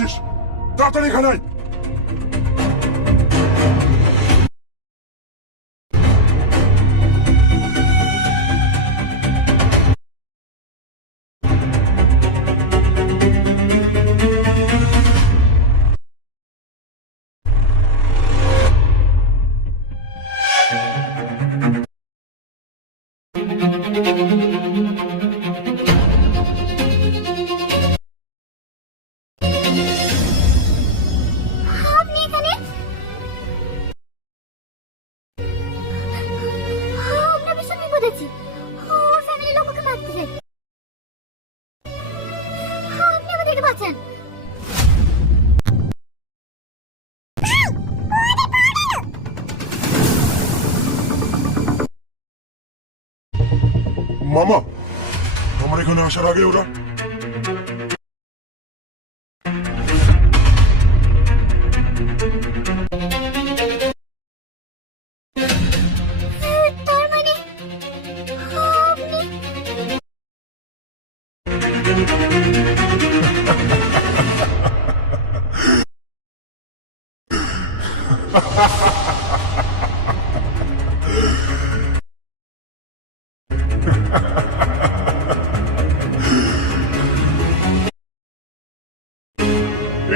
করছিস? তাড়াতাড়ি এখানে আয়। আপনি এখানে? আমরা ভীষণ বিপদ আছি। ওর ফ্যামিলির লোক ওকে মারতেছে। আপনি আমাদেরকে বাঁচান। মামা, আমার এখানে আসার আগে ওরা তার মানে আপনি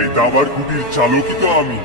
এই দাবার কুটির চালকই তো আমি।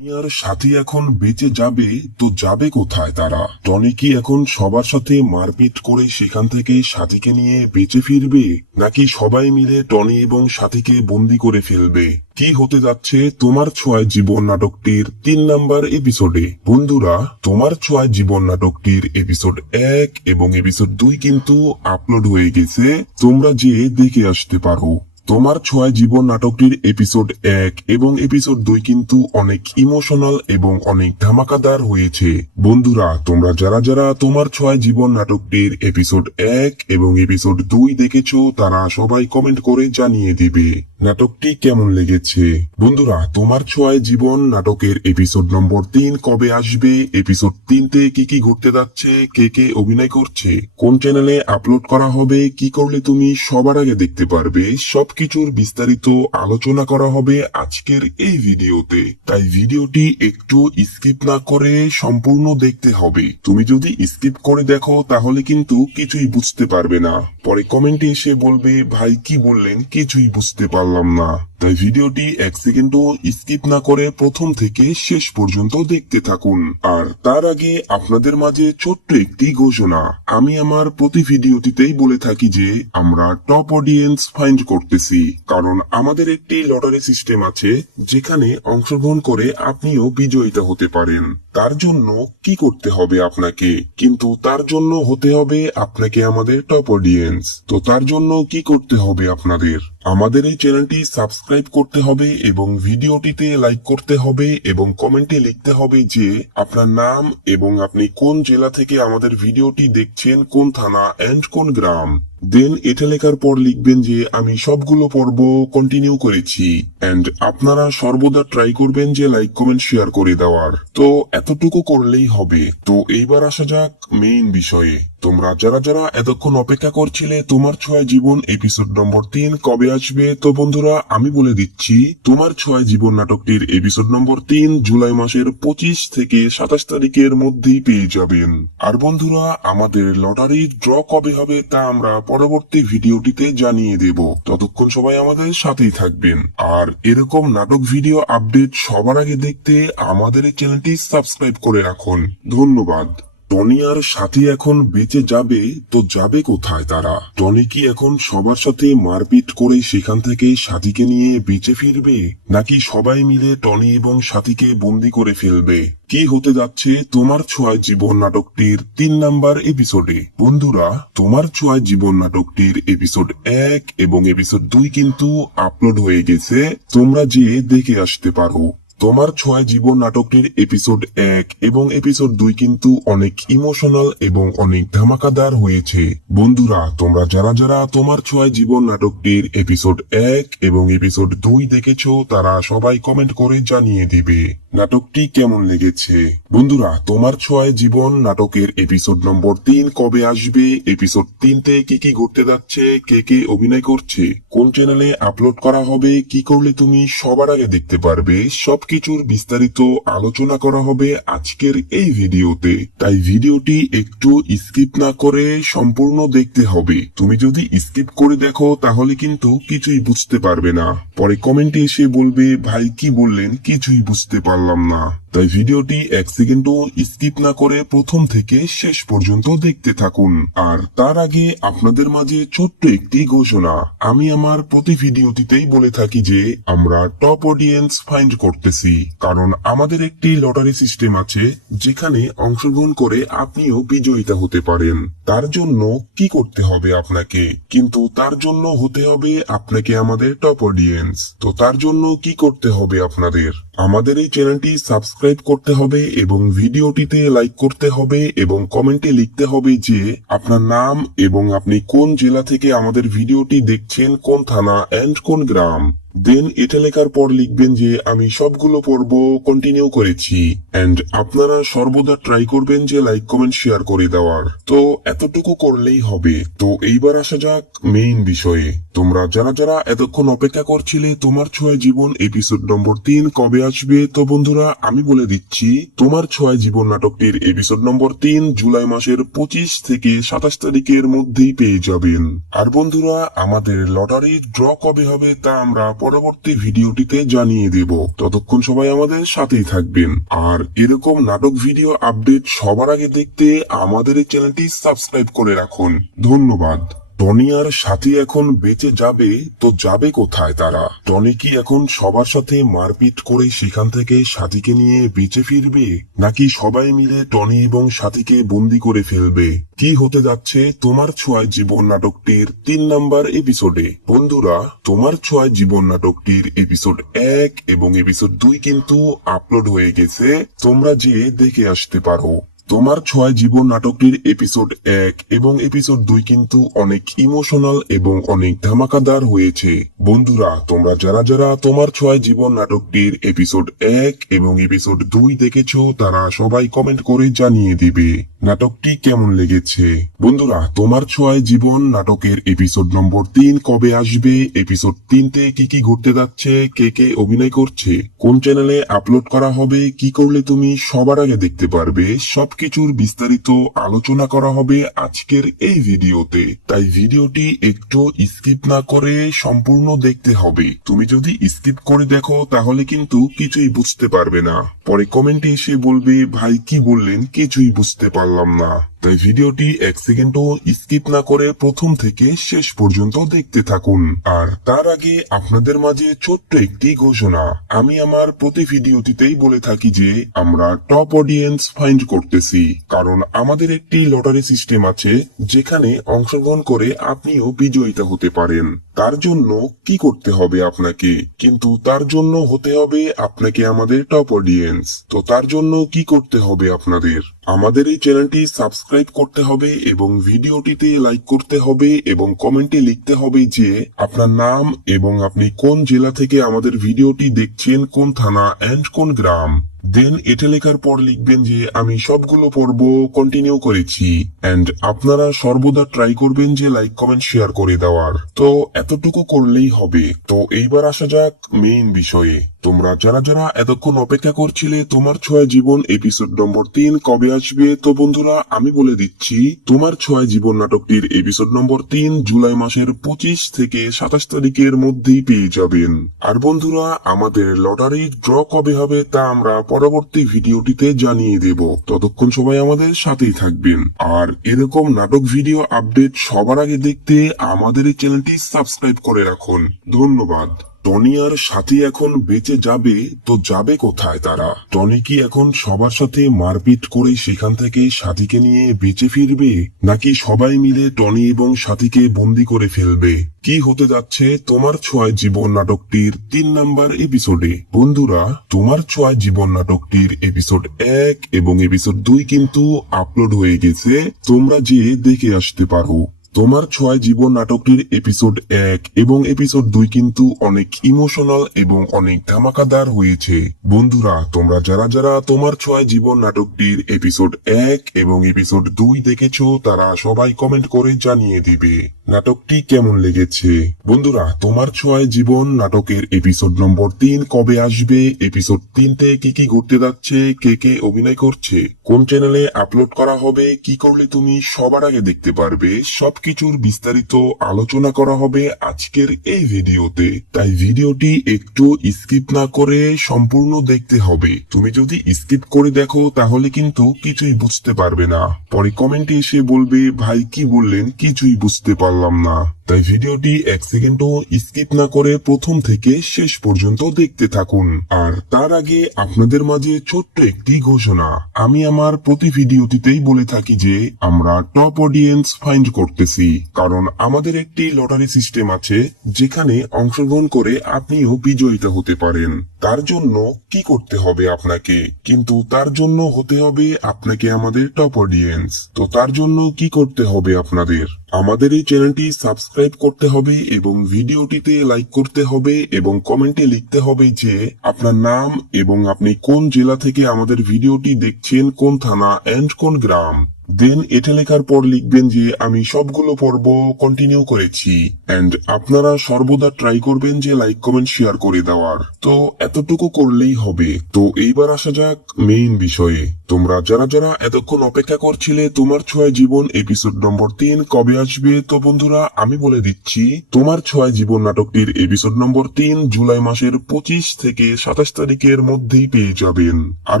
আর সাথী এখন বেঁচে যাবে তো যাবে কোথায় তারা? টনি কি এখন সবার সাথে মারপিট করে সেখান থেকে সাথীকে নিয়ে বেঁচে ফিরবে, নাকি সবাই মিলে টনি এবং সাথীকে বন্দি করে ফেলবে? কি হতে যাচ্ছে তোমার ছোঁয়ায় জীবন নাটকটির 3 নাম্বার এপিসোডে? বন্ধুরা, তোমার ছোঁয়ায় জীবন নাটকটির এপিসোড 1 এবং এপিসোড 2 কিন্তু আপলোড হয়ে গেছে, তোমরা যে দেখে আসতে পারো। তোমার ছোঁয়ায় জীবন নাটকটির এপিসোড 1 এবং এপিসোড 2 কিন্তু অনেক ইমোশনাল এবং অনেক ধামাকাদার হয়েছে। বন্ধুরা, তোমরা যারা যারা তোমার ছোঁয়ায় জীবন নাটকটির এপিসোড 1 এবং এপিসোড 2 দেখেছো তারা সবাই কমেন্ট করে জানিয়ে দিবে নাটকটি কেমন লেগেছে। বন্ধুরা, তোমার ছোঁয়ায় জীবন নাটকের এপিসোড নম্বর 3 কবে আসবে, এপিসোড 3তে কি কি ঘটতে যাচ্ছে, কে কে অভিনয় করছে, কোন চ্যানেলে আপলোড করা হবে, কি করলে তুমি সবার আগে দেখতে পারবে, সবকিছুর বিস্তারিত আলোচনা করা হবে আজকের এই ভিডিওতে। তাই ভিডিওটি একটু স্কিপ না করে সম্পূর্ণ দেখতে হবে। তুমি যদি স্কিপ করে দেখো তাহলে কিন্তু কিছুই বুঝতে পারবে না, পরে কমেন্টে এসে বলবে ভাই কি বললেন কিছুই বুঝতে পারলাম না। তাই ভিডিওটি 1 সেকেন্ডও স্কিপ না করে প্রথম থেকে শেষ পর্যন্ত দেখতে থাকুন। আর তার আগে আপনাদের মাঝে ছোট্ট একটি ঘোষণা, আমি আমার প্রতি ভিডিওটিতেই বলে থাকি যে আমরা টপ অডিয়েন্স ফাইন্ড করতেছি, কারণ আমাদের একটি লটারি সিস্টেম আছে যেখানে অংশগ্রহণ করে আপনিও বিজয়িতা হতে পারেন। তার জন্য কি করতে হবে আপনাকে? কিন্তু তার জন্য হতে হবে আপনাকে আমাদের টপ অডিয়েন্স। তো তার জন্য কি করতে হবে আপনাদের? আমাদের এই চ্যানেলটি সাবস্ক্রাইব করতে হবে এবং ভিডিওটিতে লাইক করতে হবে এবং কমেন্টে লিখতে হবে যে আপনার নাম এবং আপনি কোন জেলা থেকে আমাদের ভিডিওটি দেখছেন, কোন থানা এন্ড কোন গ্রাম। দেন এটা লেখার পর লিখবেন যে আমি সবগুলো পর্ব কন্টিনিউ করেছি, এন্ড আপনারা সর্বদা ট্রাই করবেন যে লাইক কমেন্ট শেয়ার করে দেওয়ার। তো এতটুকু করলেই হবে। তো এইবার আসা যাক মেইন বিষয়ে। তোমরা যারা যারা এতক্ষণ অপেক্ষা করছিলে তোমার ছোঁয়ায় জীবন এপিসোড নম্বর 3 কবে আসবে, তো বন্ধুরা আমি বলে দিচ্ছি, তোমার ছোঁয়ায় জীবন নাটকটির এপিসোড নম্বর 3 জুলাই মাসের 25 থেকে 27 তারিখের মধ্যেই পেয়ে যাবেন। আর বন্ধুরা, আমাদের লটারির ড্র কবে হবে তা আমরা পরবর্তী ভিডিওটিতে জানিয়ে দেব। ততক্ষণ সবাই আমাদের সাথেই থাকবেন। আর এরকম নাটক ভিডিও আপডেট সবার আগে দেখতে আমাদের এই চ্যানেলটি সাবস্ক্রাইব করে রাখুন। ধন্যবাদ। টনি আর সাথী এখন বেঁচে যাবে তো যাবে কোথায় তারা? টনি কি এখন সবার সাথে মারপিট করে সেখান থেকে সাথীকে নিয়ে বেঁচে ফিরবে, নাকি সবাই মিলে টনি এবং সাথীকে বন্দি করে ফেলবে? কি হতে যাচ্ছে তোমার ছোঁয়ায় জীবন নাটকটির 3 নাম্বার এপিসোডে? বন্ধুরা, তোমার ছোঁয়ায় জীবন নাটকটির এপিসোড 1 এবং এপিসোড 2 কিন্তু আপলোড হয়ে গেছে, তোমরা যে দেখে আসতে পারো। তোমার ছোঁয়ায় জীবন নাটকটির এপিসোড 1 এবং এপিসোড 2 কিন্তু অনেক ইমোশনাল এবং অনেক ধামাকাদার হয়েছে। বন্ধুরা, তোমরা যারা যারা তোমার ছোঁয়ায় জীবন নাটকটির এপিসোড 1 এবং এপিসোড 2 দেখেছো তারা সবাই কমেন্ট করে জানিয়ে দিবে। নাটকটি কেমন লেগেছে? বন্ধুরা, তোমার ছোঁয়ায় জীবন নাটকের এপিসোড নম্বর 3 কবে আসবে, এপিসোড 3তে কি কি ঘটতে যাচ্ছে, কে কে অভিনয় করছে, কোন চ্যানেলে আপলোড করা হবে, কি করলে তুমি সবার আগে দেখতে পারবে, সবকিছুর বিস্তারিত আলোচনা করা হবে আজকের এই ভিডিওতে। তাই ভিডিওটি একটু স্কিপ না করে সম্পূর্ণ দেখতে হবে। তুমি যদি স্কিপ করে দেখো তাহলে কিন্তু কিছুই বুঝতে পারবে না, পরে কমেন্টে এসে বলবে ভাই কি বললেন, কিছুই বুঝতে পারলাম না। তাই ভিডিওটি এক সেকেন্ডও স্কিপ না করে প্রথম থেকে শেষ পর্যন্ত দেখতে থাকুন। আর তার আগে আপনাদের মাঝে ছোট্ট একটি ঘোষণা। আমি আমার প্রতি ভিডিওটিতেই বলে থাকি যে আমরা টপ অডিয়েন্স ফাইন্ড করতেছি, কারণ আমাদের একটি লটারি সিস্টেম আছে যেখানে অংশগ্রহণ করে আপনিও বিজয়িতা হতে পারেন। তার জন্য কি করতে হবে আপনাকে? কিন্তু তার জন্য হতে হবে আপনাকে আমাদের টপ অডিয়েন্স। তো তার জন্য কি করতে হবে আপনাদের? আমাদের এই চ্যানেলটি সাবস্ক্রাইব করতে হবে এবং ভিডিওটিতে লাইক করতে হবে এবং কমেন্টে লিখতে হবে যে আপনার নাম এবং আপনি কোন জেলা থেকে আমাদের ভিডিওটি দেখছেন, কোন থানা এন্ড কোন গ্রাম। দেন এটা লেখার পর লিখবেন যে আমি সবগুলো পর্ব কন্টিনিউ করেছি। এন্ড আপনারা সর্বদা ট্রাই করবেন যে লাইক কমেন্ট শেয়ার করে দেওয়ার। তো এতটুকু করলেই হবে। তো এইবার আসা যাক মেইন বিষয়ে। তোমরা যারা যারা এতক্ষণ অপেক্ষা করছিলে তোমার ছোঁয়ায় জীবন এপিসোড নম্বর 3 কবে আসবে, তো বন্ধুরা আমি বলে দিচ্ছি তোমার ছোঁয়ায় জীবন নাটকটির এপিসোড নম্বর 3 জুলাই মাসের 25 থেকে 27 তারিখের মধ্যেই পেয়ে যাবেন। আর বন্ধুরা, আমাদের লটারির ড্র কবে হবে তা আমরা পরবর্তী ভিডিওটিতে জানিয়ে দেব। ততক্ষণ সবাই আমাদের সাথেই থাকবেন। আর এরকম নাটক ভিডিও আপডেট সবার আগে দেখতে আমাদের এই চ্যানেলটি সাবস্ক্রাইব করে রাখুন। ধন্যবাদ। টনি আর সাথী এখন বেঁচে যাবে তো যাবে কোথায় তারা? টনি কি এখন সবার সাথে মারপিট করে সেখান থেকে সাথীকে নিয়ে বেঁচে ফিরবে, নাকি সবাই মিলে টনি এবং সাথীকে বন্দি করে ফেলবে? কি হতে যাচ্ছে তোমার ছোঁয়ায় জীবন নাটকটির 3 নাম্বার এপিসোডে? বন্ধুরা, তোমার ছোঁয়ায় জীবন নাটকটির এপিসোড 1 এবং এপিসোড 2 কিন্তু আপলোড হয়ে গেছে, তোমরা যে দেখে আসতে পারো। তোমার ছোঁয়ায় জীবন নাটকটির এপিসোড 1 এবং এপিসোড 2 কিন্তু অনেক ইমোশনাল এবং অনেক ধামাকাদার হয়েছে। বন্ধুরা, তোমরা যারা যারা তোমার ছোঁয়ায় জীবন নাটকটির এপিসোড 1 এবং এপিসোড 2 দেখেছো তারা সবাই কমেন্ট করে জানিয়ে দিবে নাটকটি কেমন লেগেছে। বন্ধুরা, তোমার ছোঁয়ায় জীবন নাটকের এপিসোড নম্বর 3 কবে আসবে, এপিসোড 3তে কি কি ঘটতে যাচ্ছে, কে কে অভিনয় করছে, কোন চ্যানেলে আপলোড করা হবে, কি করলে তুমি সবার আগে দেখতে পারবে, সবকিছুর বিস্তারিত আলোচনা করা হবে আজকের এই ভিডিওতে। তাই ভিডিওটি একটু স্কিপ না করে সম্পূর্ণ দেখতে হবে। তুমি যদি স্কিপ করে দেখো তাহলে কিন্তু কিছুই বুঝতে পারবে না, পরে কমেন্টে এসে বলবে ভাই কি বললেন, কিছুই বুঝতে পারলাম না। তাই ভিডিওটি এক সেকেন্ডও স্কিপ না করে প্রথম থেকে শেষ পর্যন্ত দেখতে থাকুন। আর তার আগে আপনাদের মাঝে ছোট্ট একটি ঘোষণা। আমি আমার প্রতি ভিডিওটিতেই বলে থাকি যে আমরা টপ অডিয়েন্স ফাইন্ড করতেছি, কারণ আমাদের একটি লটারি সিস্টেম আছে যেখানে অংশগ্রহণ করে আপনিও বিজয়িতা হতে পারেন। তার জন্য কি করতে হবে আপনাকে? কিন্তু তার জন্য হতে হবে আপনাকে আমাদের টপ অডিয়েন্স। তো তার জন্য কি করতে হবে আপনাদের? আমাদের এই চ্যানেলটি সাবস্ক্রাইব করতে হবে এবং ভিডিওটিতে লাইক করতে হবে এবং কমেন্টে লিখতে হবে যে আপনার নাম এবং আপনি কোন জেলা থেকে আমাদের ভিডিওটি দেখছেন, কোন থানা এন্ড কোন গ্রাম। দেন এটা লেখার পর লিখবেন যে আমি সবগুলো পর্ব কন্টিনিউ করেছি। এন্ড আপনারা সর্বদা ট্রাই করবেন যে লাইক কমেন্ট শেয়ার করে দেওয়ার। তো এতটুকু করলেই হবে। তো এইবার আসা যাক মেইন বিষয়ে। তোমরা যারা যারা এতক্ষণ অপেক্ষা করছিলে তোমার ছোঁয়ায় জীবন এপিসোড নম্বর 3 কবে আসবে, তো বন্ধুরা আমি বলে দিচ্ছি তোমার ছোঁয়ায় জীবন নাটকটির এপিসোড নম্বর 3 জুলাই মাসের 25 থেকে 27 তারিখের মধ্যেই পেয়ে যাবেন। আর বন্ধুরা, আমাদের লটারির ড্র কবে হবে তা আমরা পরবর্তী ভিডিওটিতে জানিয়ে দেব। ততক্ষণ সবাই আমাদের সাথেই থাকবেন। আর এরকম নাটক ভিডিও আপডেট সবার আগে দেখতে আমাদের এই চ্যানেলটি সাবস্ক্রাইব করে রাখুন। ধন্যবাদ। টনি আর সাথী এখন বেঁচে যাবে তো যাবে কোথায় তারা? টনি কি এখন সবার সাথে মারপিট করে সেখান থেকে সাথীকে নিয়ে বেঁচে ফিরবে, নাকি সবাই মিলে টনি এবং সাথীকে বন্দি করে ফেলবে? কি হতে যাচ্ছে তোমার ছোঁয়ায় জীবন নাটকটির 3 নাম্বার এপিসোডে? বন্ধুরা, তোমার ছোঁয়ায় জীবন নাটকটির এপিসোড 1 এবং এপিসোড 2 কিন্তু আপলোড হয়ে গেছে, তোমরা যে দেখে আসতে পারো। তোমার ছোঁয়ায় জীবন নাটকটির এপিসোড 1 এবং এপিসোড 2 কিন্তু অনেক ইমোশনাল এবং অনেক ধামাকাদার হয়েছে। বন্ধুরা, তোমরা যারা যারা তোমার ছোঁয়ায় জীবন নাটকটির এপিসোড 1 এবং এপিসোড 2 দেখেছো তারা সবাই কমেন্ট করে জানিয়ে দিবে নাটকটি কেমন লেগেছে। বন্ধুরা, তোমার ছোঁয়ায় জীবন নাটকের এপিসোড নম্বর 3 কবে আসবে, এপিসোড 3তে কি কি ঘটতে যাচ্ছে, কে কে অভিনয় করছে, কোন চ্যানেলে আপলোড করা হবে, কি করলে তুমি সবার আগে দেখতে পারবে, সবকিছুর বিস্তারিত আলোচনা করা হবে আজকের এই ভিডিওতে। তাই ভিডিওটি একটু স্কিপ না করে সম্পূর্ণ দেখতে হবে। তুমি যদি স্কিপ করে দেখো তাহলে কিন্তু কিছুই বুঝতে পারবে না, পরে কমেন্টে এসে বলবে ভাই কি বললেন কিছুই বুঝতে পারলাম না। তাই ভিডিওটি 1 সেকেন্ডও স্কিপ না করে প্রথম থেকে শেষ পর্যন্ত দেখতে থাকুন। আর তার আগে আপনাদের মাঝে ছোট্ট একটি ঘোষণা। আমি আমার প্রতি ভিডিওটিতেই বলে থাকি যে আমরা টপ অডিয়েন্স ফাইন্ড করতেছি, কারণ আমাদের একটি লটারি সিস্টেম আছে যেখানে অংশগ্রহণ করে আপনিও বিজয়িতা হতে পারেন। তার জন্য কি করতে হবে আপনাকে, কিন্তু তার জন্য হতে হবে আপনাকে আমাদের টপ অডিয়েন্স। তো তার জন্য কি করতে হবে আপনাদের, আমাদের এই চ্যানেলটি সাবস্ক্রাইব করতে হবে এবং ভিডিওটিতে লাইক করতে হবে এবং কমেন্টে লিখতে হবে যে আপনার নাম এবং আপনি কোন জেলা থেকে আমাদের ভিডিওটি দেখছেন, কোন থানা এন্ড কোন গ্রাম। দেন এটা লেখার পর লিখবেন যে আমি সবগুলো পর্ব কন্টিনিউ করেছি এন্ড আপনারা সর্বদা ট্রাই করবেন যে লাইক কমেন্ট শেয়ার করে দেওয়ার। তো এতটুকু করলেই হবে। তো এইবার আসা যাক মেইন বিষয়ে। তোমরা যারা যারা এতক্ষণ অপেক্ষা করছিলে তোমার ছোঁয়ায় জীবন এপিসোড নম্বর 3 কবে আসবে, তো বন্ধুরা আমি বলে দিচ্ছি তোমার ছোঁয়ায় জীবন নাটকটির এপিসোড নম্বর 3 জুলাই মাসের 25 থেকে 27 তারিখের মধ্যেই পেয়ে যাবেন। আর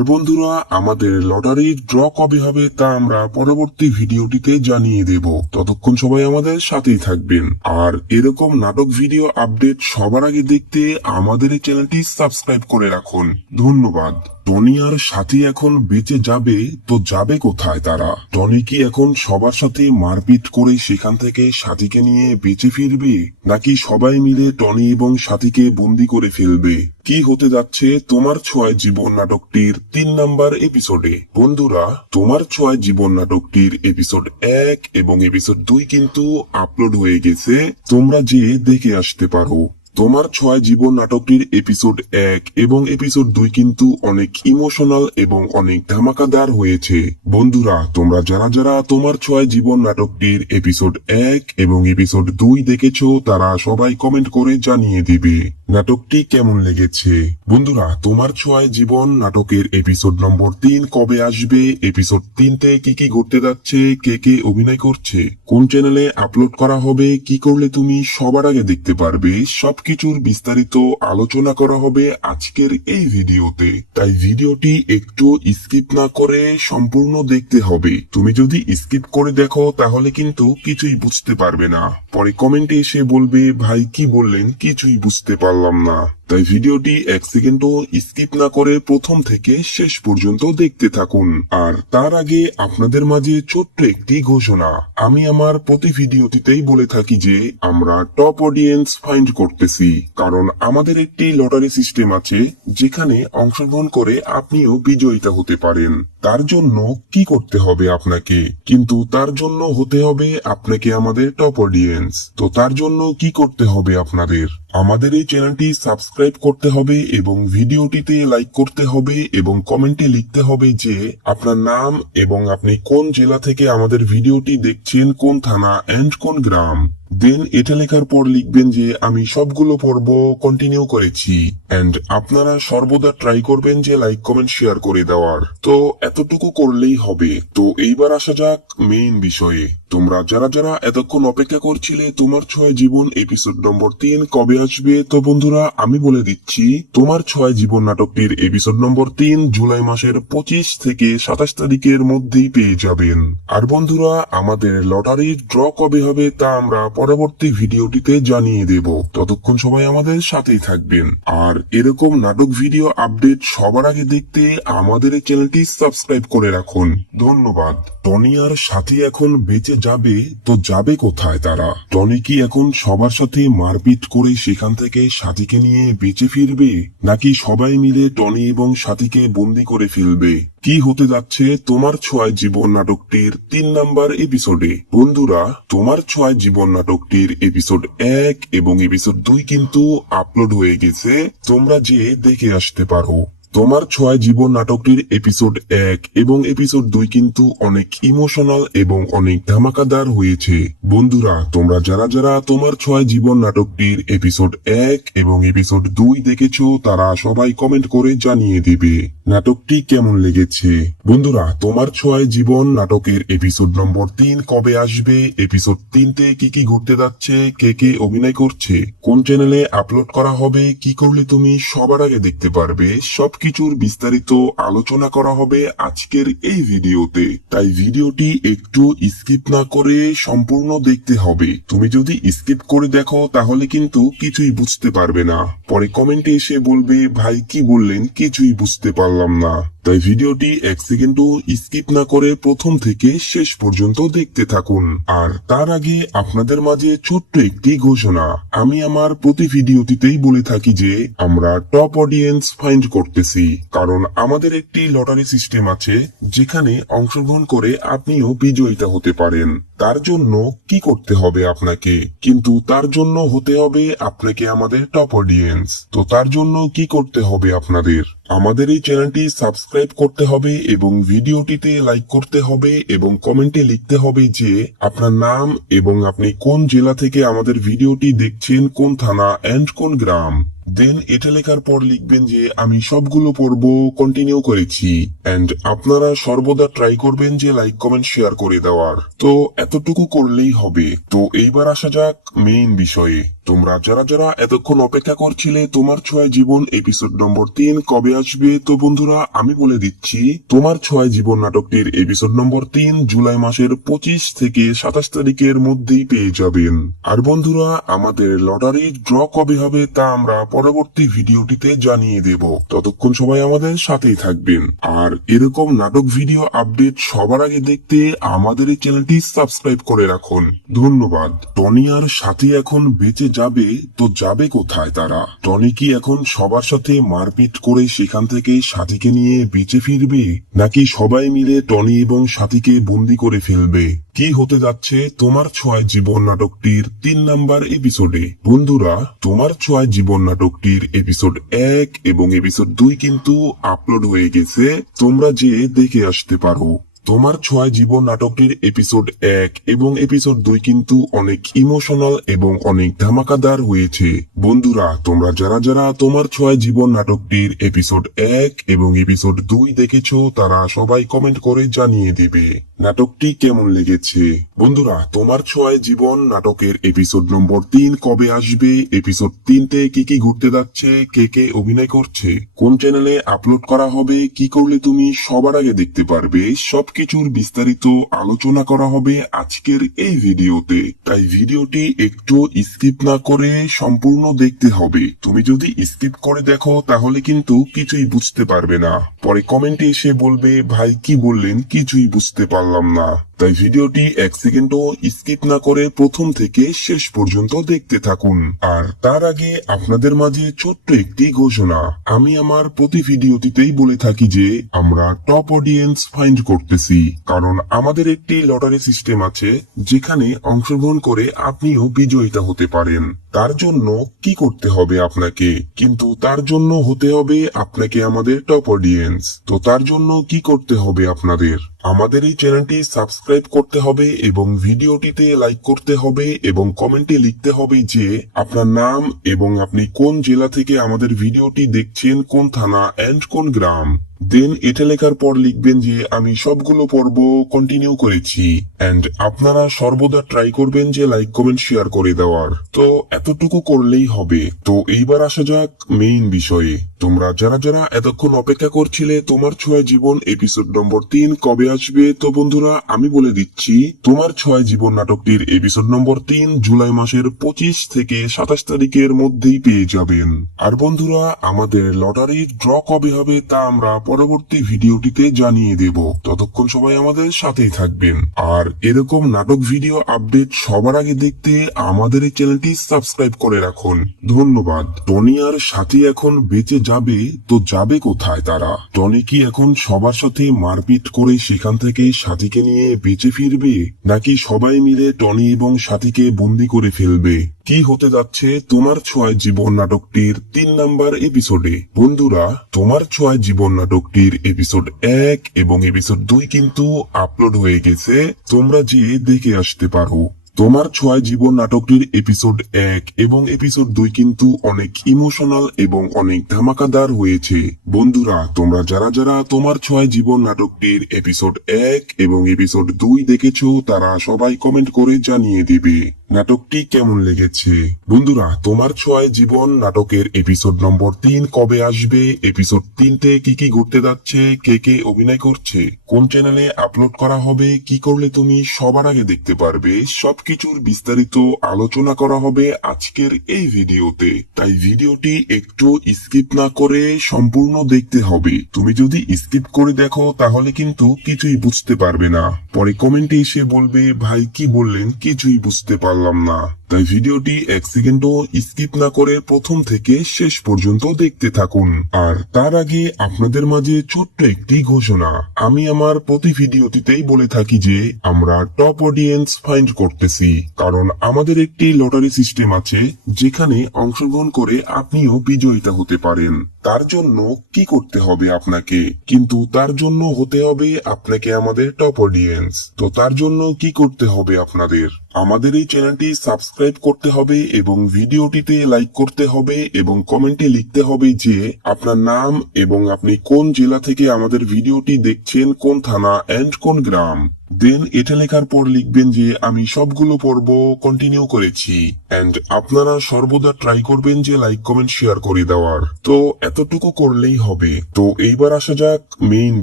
বন্ধুরা, আমাদের লটারি ড্র কবে হবে তা আমরা পরবর্তী ভিডিওটিতে জানিয়ে দেব। ততক্ষণ সবাই আমাদের সাথেই থাকবেন। আর এরকম নাটক ভিডিও আপডেট সবার আগে দেখতে আমাদের এই চ্যানেলটি সাবস্ক্রাইব করে রাখুন। ধন্যবাদ। টনি আর সাথী এখন বেঁচে যাবে তো যাবে কোথায় তারা? টনি কি এখন সবার সাথে মারপিট করে সেখান থেকে সাথীকে নিয়ে বেঁচে ফিরবে, নাকি সবাই মিলে টনি এবং সাথীকে বন্দি করে ফেলবে? কি হতে যাচ্ছে তোমার ছোঁয়ায় জীবন নাটকটির 3 নাম্বার এপিসোডে? বন্ধুরা, তোমার ছোঁয়ায় জীবন নাটকটির এপিসোড 1 এবং এপিসোড 2 কিন্তু আপলোড হয়ে গেছে, তোমরা যেয়ে দেখে আসতে পারো। তোমার ছোঁয়ায় জীবন নাটকটির এপিসোড 1 এবং এপিসোড 2 কিন্তু অনেক ইমোশনাল এবং অনেক ধামাকাদার হয়েছে। বন্ধুরা, তোমরা যারা যারা তোমার ছোঁয়ায় জীবন নাটকটির এপিসোড 1 এবং এপিসোড 2 দেখেছো তারা সবাই কমেন্ট করে জানিয়ে দিবে নাটকটি কেমন লেগেছে। বন্ধুরা, তোমার ছোঁয়ায় জীবন নাটকের এপিসোড নম্বর 3 কবে আসবে, এপিসোড 3তে কি কি ঘটতে যাচ্ছে, কে কে অভিনয় করছে, কোন চ্যানেলে আপলোড করা হবে, কি করলে তুমি সবার আগে দেখতে পারবে, সবকিছুর বিস্তারিত আলোচনা করা হবে আজকের এই ভিডিওতে। তাই ভিডিওটি একটু স্কিপ না করে সম্পূর্ণ দেখতে হবে। তুমি যদি স্কিপ করে দেখো তাহলে কিন্তু কিছুই বুঝতে পারবে না, পরে কমেন্টে এসে বলবে ভাই কি বললেন কিছুই বুঝতে পারলাম না। তাই ভিডিওটি 1 সেকেন্ডও স্কিপ না করে প্রথম থেকে শেষ পর্যন্ত দেখতে থাকুন। আর তার আগে আপনাদের মাঝে ছোট্ট একটি ঘোষণা। আমি আমার প্রতি ভিডিওটিতেই বলে থাকি যে আমরা টপ অডিয়েন্স ফাইন্ড করতেছি, কারণ আমাদের একটি লটারি সিস্টেম আছে যেখানে অংশগ্রহণ করে আপনিও বিজয়িতা হতে পারেন। তার জন্য কি করতে হবে আপনাকে, কিন্তু তার জন্য হতে হবে আপনাকে আমাদের টপ অডিয়েন্স। তো তার জন্য কি করতে হবে আপনাদের, আমাদের এই চ্যানেলটি সাবস্ক্রাইব করতে হবে এবং ভিডিওটিতে লাইক করতে হবে এবং কমেন্টে লিখতে হবে যে আপনার নাম এবং আপনি কোন জেলা থেকে আমাদের ভিডিওটি দেখছেন, কোন থানা এন্ড কোন গ্রাম। দেন এটা লেখার পর লিখবেন যে আমি সবগুলো পর্ব কন্টিনিউ করেছি এন্ড আপনারা সর্বদা ট্রাই করবেন যে লাইক কমেন্ট শেয়ার করে দেওয়ার। তো এতটুকু করলেই হবে। তো এইবার আসা যাক মেইন বিষয়ে। তোমরা যারা যারা এতক্ষণ অপেক্ষা করছিলে তোমার ছোঁয়ায় জীবন এপিসোড নম্বর 3 কবে আসবে, তো বন্ধুরা আমি বলে দিচ্ছি তোমার ছোঁয়ায় জীবন নাটকটির এপিসোড নম্বর 3 জুলাই মাসের 25 থেকে 27 তারিখের মধ্যেই পেয়ে যাবেন। আর বন্ধুরা, আমাদের লটারি ড্র কবে হবে তা আমরা পরবর্তী ভিডিওটিতে জানিয়ে দেব। ততক্ষণ সবাই আমাদের সাথেই থাকবেন। আর এরকম নাটক ভিডিও আপডেট সবার আগে দেখতে আমাদের এই চ্যানেলটি সাবস্ক্রাইব করে রাখুন। ধন্যবাদ। টনি আর সাথী এখন বেঁচে যাবে তো যাবে কোথায় তারা? টনি কি এখন সবার সাথে মারপিট করে সেখান থেকে সাথীকে নিয়ে বেঁচে ফিরবে, নাকি সবাই মিলে টনি এবং সাথীকে বন্দি করে ফেলবে? কি হতে যাচ্ছে তোমার ছোঁয়ায় জীবন নাটকটির 3 নাম্বার এপিসোডে? বন্ধুরা, তোমার ছোঁয়ায় জীবন নাটকটির এপিসোড 1 এবং এপিসোড 2 কিন্তু আপলোড হয়ে গেছে, তোমরা যে দেখে আসতে পারো। তোমার ছোঁয়ায় জীবন নাটকটির এপিসোড 1 এবং এপিসোড 2 কিন্তু অনেক ইমোশনাল এবং অনেক ধামাকাদার হয়েছে। বন্ধুরা, তোমরা যারা যারা তোমার ছোঁয়ায় জীবন নাটকটির এপিসোড 1 এবং এপিসোড 2 দেখেছো তারা সবাই কমেন্ট করে জানিয়ে দিবে নাটকটি কেমন লেগেছে। বন্ধুরা, তোমার ছোঁয়ায় জীবন নাটকের এপিসোড নম্বর 3 কবে আসবে, এপিসোড 3তে কি কি ঘটতে যাচ্ছে, কে কে অভিনয় করছে, কোন চ্যানেলে আপলোড করা হবে, কি করলে তুমি সবার আগে দেখতে পারবে, সবকিছুর বিস্তারিত আলোচনা করা হবে আজকের এই ভিডিওতে। তাই ভিডিওটি একটু স্কিপ না করে সম্পূর্ণ দেখতে হবে। তুমি যদি স্কিপ করে দেখো তাহলে কিন্তু কিছুই বুঝতে পারবে না, পরে কমেন্টে এসে বলবে ভাই কি বললেন কিছুই বুঝতে পারলাম না। তাই ভিডিওটি 1 সেকেন্ডও স্কিপ না করে প্রথম থেকে শেষ পর্যন্ত দেখতে থাকুন। আর তার আগে আপনাদের মাঝে ছোট্ট একটি ঘোষণা, আমি আমার প্রতি ভিডিওটিতেই বলে থাকি যে আমরা টপ অডিয়েন্স ফাইন্ড করতেছি, কারণ আমাদের একটি লটারি সিস্টেম আছে যেখানে অংশগ্রহণ করে আপনিও বিজয়িতা হতে পারেন। তার জন্য কি করতে হবে আপনাকে? কিন্তু তার জন্য হতে হবে আপনাকে আমাদের টপ অডিয়েন্স। তো তার জন্য কি করতে হবে আপনাদের? আমাদের এই চ্যানেলটি সাবস্ক্রাইব করতে হবে এবং ভিডিওটিতে লাইক করতে হবে এবং কমেন্টে লিখতে হবে যে আপনার নাম এবং আপনি কোন জেলা থেকে আমাদের ভিডিওটি দেখছেন, কোন থানা এন্ড কোন গ্রাম। দেন এটা লেখার পর লিখবেন যে আমি সবগুলো পর্ব কন্টিনিউ করেছি। এন্ড আপনারা সর্বদা ট্রাই করবেন যে লাইক কমেন্ট শেয়ার করে দেওয়ার। তো এতটুকু করলেই হবে। তো এইবার আসা যাক মেইন বিষয়ে। তোমরা যারা যারা এতক্ষণ অপেক্ষা করছিলে তোমার ছোঁয়ায় জীবন এপিসোড নম্বর 3 কবে আসবে, তো বন্ধুরা আমি বলে দিচ্ছি, তোমার ছোঁয়ায় জীবন নাটকটির এপিসোড নম্বর 3 জুলাই মাসের 25 থেকে 27 তারিখের মধ্যেই পেয়ে যাবেন। আর বন্ধুরা, আমাদের লটারি ড্র কবে হবে তা আমরা পরবর্তী ভিডিওটিতে জানিয়ে দেব। ততক্ষণ সবাই আমাদের সাথেই থাকবেন। আর এরকম নাটক ভিডিও আপডেট সবার আগে দেখতে আমাদের এই চ্যানেলটি সাবস্ক্রাইব করে রাখুন। ধন্যবাদ। টনি আর সাথী এখন বেঁচে যাবে তো যাবে কোথায় তারা? টনি কি এখন সবার সাথে মারপিট করে সেখান থেকে সাথীকে নিয়ে বেঁচে ফিরবে, নাকি সবাই মিলে টনি এবং সাথীকে বন্দি করে ফেলবে? কি হতে যাচ্ছে তোমার ছোঁয়ায় জীবন নাটকটির 3 নাম্বার এপিসোডে? বন্ধুরা, তোমার ছোঁয়ায় জীবন নাটকটির এপিসোড 1 এবং এপিসোড 2 কিন্তু আপলোড হয়ে গেছে, তোমরা যে দেখে আসতে পারো। তোমার ছোঁয়ায় জীবন নাটকটির এপিসোড 1 এবং এপিসোড 2 কিন্তু অনেক ইমোশনাল এবং অনেক ধামাকাদার হয়েছে। বন্ধুরা, তোমরা যারা যারা তোমার ছোঁয়ায় জীবন নাটকটির এপিসোড 1 এবং এপিসোড 2 দেখেছো তারা সবাই কমেন্ট করে জানিয়ে দিবে নাটকটি কেমন লেগেছে। বন্ধুরা, তোমার ছোঁয়ায় জীবন নাটকের এপিসোড নম্বর 3 কবে আসবে, এপিসোড 3তে কি কি ঘটতে যাচ্ছে, কে কে অভিনয় করছে, কোন চ্যানেলে আপলোড করা হবে, কি করলে তুমি সবার আগে দেখতে পারবে, সবকিছুর বিস্তারিত আলোচনা করা হবে আজকের এই ভিডিওতে। তাই ভিডিওটি একটু স্কিপ না করে সম্পূর্ণ দেখতে হবে। তুমি যদি স্কিপ করে দেখো তাহলে কিন্তু কিছুই বুঝতে পারবে না, পরে কমেন্টে এসে বলবে ভাই কি বললেন কিছুই বুঝতে পারলাম না। তাই ভিডিওটি 1 সেকেন্ডও স্কিপ না করে প্রথম থেকে শেষ পর্যন্ত দেখতে থাকুন। আর তার আগে আপনাদের মাঝে ছোট্ট একটি ঘোষণা, আমি আমার প্রতি ভিডিওটিতেই বলে থাকি যে আমরা টপ অডিয়েন্স ফাইন্ড করতেছি, কারণ আমাদের একটি লটারি সিস্টেম আছে যেখানে অংশগ্রহণ করে আপনিও বিজয়িতা হতে পারেন। তার জন্য কি করতে হবে আপনাকে? কিন্তু তার জন্য হতে হবে আপনাকে আমাদের টপ অডিয়েন্স। তো তার জন্য কি করতে হবে আপনাদের? আমাদের এই চ্যানেলটি সাবস্ক্রাইব করতে হবে এবং ভিডিওটিতে লাইক করতে হবে এবং কমেন্টে লিখতে হবে যে আপনার নাম এবং আপনি কোন জেলা থেকে আমাদের ভিডিওটি দেখছেন, কোন থানা এন্ড কোন গ্রাম। দেন এটা লেখার পর লিখবেন যে আমি সবগুলো পর্ব কন্টিনিউ করেছি। এন্ড আপনারা সর্বদা ট্রাই করবেন যে লাইক কমেন্ট শেয়ার করে দেওয়ার। তো এতটুকু করলেই হবে। তো এইবার আসা যাক মেইন বিষয়ে। তোমরা যারা যারা এতক্ষণ অপেক্ষা করছিলে তোমার ছোঁয়ায় জীবন এপিসোড নম্বর 3 কবে আসবে, তো বন্ধুরা আমি বলে দিচ্ছি, তোমার ছোঁয়ায় জীবন নাটকটির এপিসোড নম্বর 3 জুলাই মাসের 25 থেকে 27 তারিখের মধ্যেই পেয়ে যাবেন। আর বন্ধুরা, আমাদের লটারির ড্র কবে হবে তা আমরা পরবর্তী ভিডিওটিতে জানিয়ে দেব। ততক্ষণ সবাই আমাদের সাথেই থাকবেন। আর এরকম নাটক ভিডিও আপডেট সবার আগে দেখতে আমাদের এই চ্যানেলটি সাবস্ক্রাইব করে রাখুন। ধন্যবাদ। টনি আর সাথী এখন বেঁচে যাবে তো যাবে কোথায় তারা? টনি কি এখন সবার সাথে মারপিট করে সেখান থেকে সাথীকে নিয়ে বেঁচে ফিরবে, নাকি সবাই মিলে টনি এবং সাথীকে বন্দি করে ফেলবে? কি হতে যাচ্ছে তোমার ছোঁয়ায় জীবন নাটকটির 3 নাম্বার এপিসোডে? বন্ধুরা, তোমার ছোঁয়ায় জীবন নাটকটির এপিসোড 1 এবং এপিসোড 2 কিন্তু আপলোড হয়ে গেছে, তোমরা যেয়ে দেখে আসতে পারো। তোমার ছোঁয়ায় জীবন নাটকটির এপিসোড 1 এবং এপিসোড 2 কিন্তু অনেক ইমোশনাল এবং অনেক ধামাকাদার হয়েছে। বন্ধুরা, তোমরা যারা যারা তোমার ছোঁয়ায় জীবন নাটকটির এপিসোড 1 এবং এপিসোড 2 দেখেছো তারা সবাই কমেন্ট করে জানিয়ে দিবে নাটকটি কেমন লেগেছে। বন্ধুরা, তোমার ছোঁয়ায় জীবন নাটকের এপিসোড নম্বর 3 কবে আসবে, এপিসোড 3-তে কি কি ঘটতে যাচ্ছে, কে কে অভিনয় করছে, কোন চ্যানেলে আপলোড করা হবে, কি করলে তুমি সবার আগে দেখতে পারবে, সবকিছুর বিস্তারিত আলোচনা করা হবে আজকের এই ভিডিওতে। তাই ভিডিওটি একটু স্কিপ না করে সম্পূর্ণ দেখতে হবে। তুমি যদি স্কিপ করে দেখো তাহলে কিন্তু কিছুই বুঝতে পারবে না। পরে কমেন্টে এসে বলবে, ভাই কি বললেন, কিছুই বুঝতে পারলাম না। তাই ভিডিওটি 1 সেকেন্ডও স্কিপ না করে প্রথম থেকে শেষ পর্যন্ত দেখতে থাকুন। আর তার আগে আপনাদের মাঝে ছোট্ট একটি ঘোষণা। আমি আমার প্রতি ভিডিওটিতেই বলে থাকি যে আমরা টপ অডিয়েন্স ফাইন্ড করতেছি, কারণ আমাদের একটি লটারি সিস্টেম আছে যেখানে অংশগ্রহণ করে আপনিও বিজয়িতা হতে পারেন। তার জন্য কি করতে হবে আপনাকে? কিন্তু তার জন্য হতে হবে আপনাকে আমাদের টপ অডিয়েন্স। তো তার জন্য কি করতে হবে আপনাদের? আমাদের এই চ্যানেলটি সাবস্ক্রাইব করতে হবে এবং ভিডিওটিতে লাইক করতে হবে এবং কমেন্টে লিখতে হবে যে আপনার নাম এবং আপনি কোন জেলা থেকে আমাদের ভিডিওটি দেখছেন, কোন থানা এন্ড কোন গ্রাম। দেন এটা লেখার পর লিখবেন যে আমি সবগুলো পর্ব কন্টিনিউ করেছি। এন্ড আপনারা সর্বদা ট্রাই করবেন যে লাইক কমেন্ট শেয়ার করে দেওয়ার। তো এতটুকু করলেই হবে। তো এইবার আসা যাক মেইন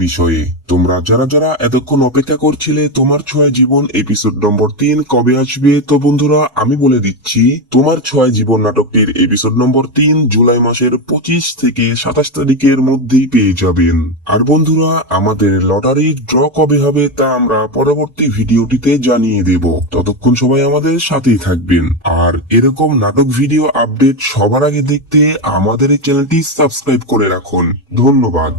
বিষয়ে। তোমরা যারা যারা এতক্ষণ অপেক্ষা করছিলে তোমার ছোঁয়ায় জীবন এপিসোড নম্বর 3 কবে আসবে, তো বন্ধুরা আমি বলে দিচ্ছি, তোমার ছোঁয়ায় জীবন নাটকটির এপিসোড নম্বর 3 জুলাই মাসের 25 থেকে 27 তারিখের মধ্যেই পেয়ে যাবেন। আর বন্ধুরা, আমাদের লটারি ড্র কবে হবে তা আমরা পরবর্তী ভিডিওটিতে জানিয়ে দেব। ততক্ষণ সবাই আমাদের সাথেই থাকবেন। আর এরকম নাটক ভিডিও আপডেট সবার আগে দেখতে আমাদের এই চ্যানেলটি সাবস্ক্রাইব করে রাখুন। ধন্যবাদ।